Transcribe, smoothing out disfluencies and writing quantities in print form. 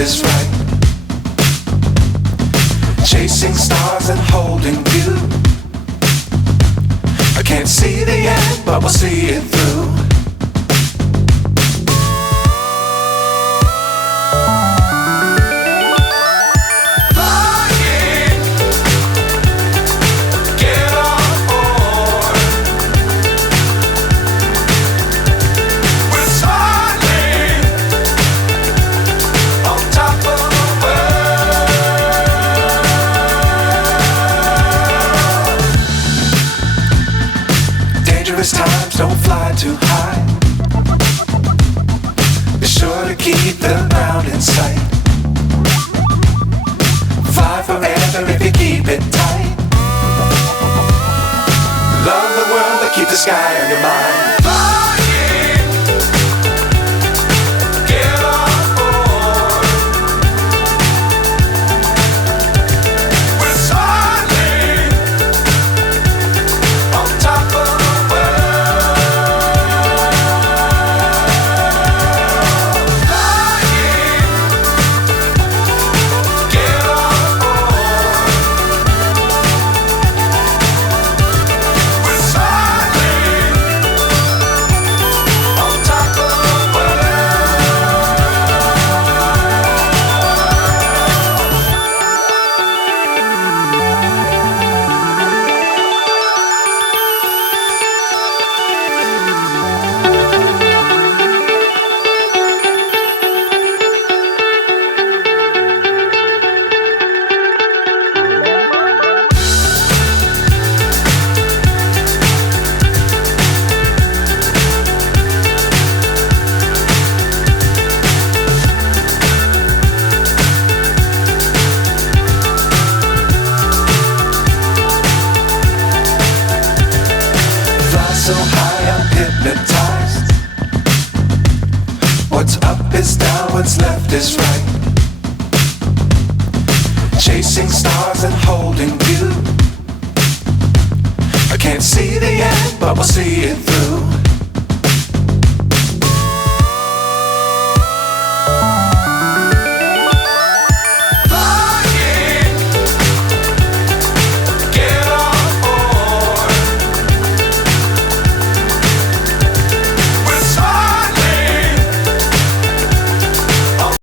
is right. Chasing stars and holding you. I can't see the end, but we'll see it through. Times don't fly too high. Be sure to keep the ground in sight. Fly forever if you keep it tight. Love the world but keep the sky on your mind. So high I'm hypnotized. What's up is down, what's left is right. Chasing stars and holding you. I can't see the end, but we'll see it through.